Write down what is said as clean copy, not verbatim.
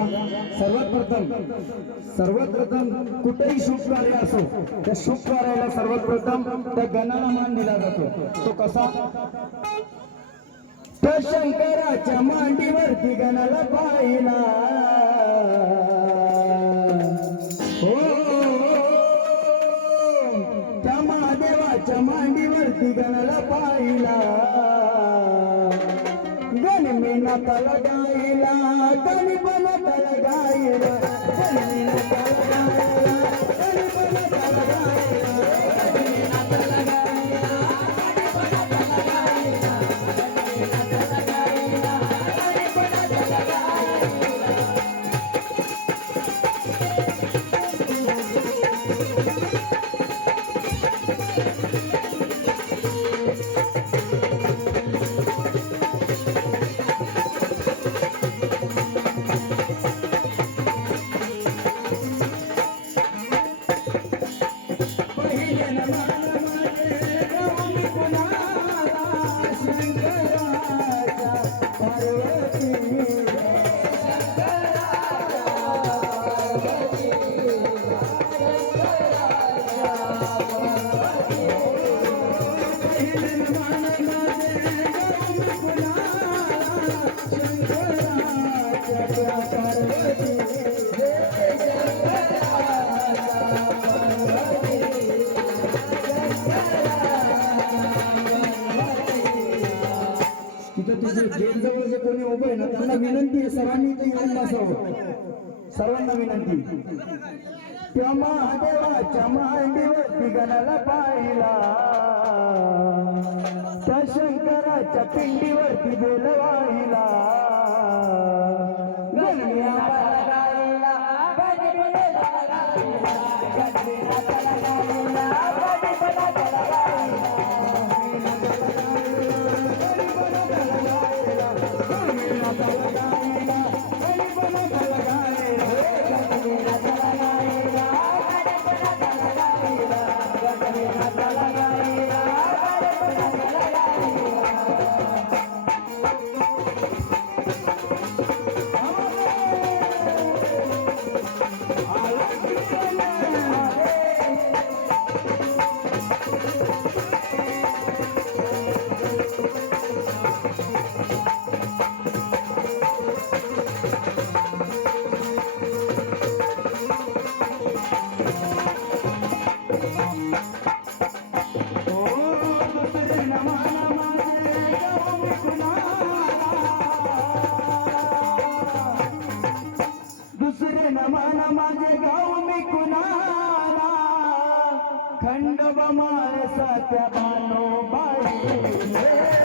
बघा, सर्वात प्रथम कुठेही शुभ कार्य असो त्या शुभ कार्याला सर्वात प्रथम त्या गणाला मान दिला जातो. तो कसा? त्या शंकराच्या मांडीवरती गणाला पाहिला, हो त्या महादेवाच्या मांडीवरती गणाला पाहिला. गणमेनाताला गायला, गणपणाताला गायला, गणमेनाताला गायला, गणपणाताला गायला, गणमेनाताला गायला, गणपणाताला गायला, गणमेनाताला गायला, गणपणाताला गायला. जवळ जे कोणी उभे आहे ना त्यांना विनंती आहे, सर्वांनी ते येऊन बसावं. सर्वांना विनंती. त्या महादेवाच्या मांडीवरती गणाला पाहिला, त्या शंकराच्या पिंडीवरती बेल वाहिला. गणपणाताला गायला, गणपणाताला गायला, गणपणाताला गायला, गणपणाताला गायला. माझे गाव मी कुणाला, खंडोबा माळसा त्या बानो बाई.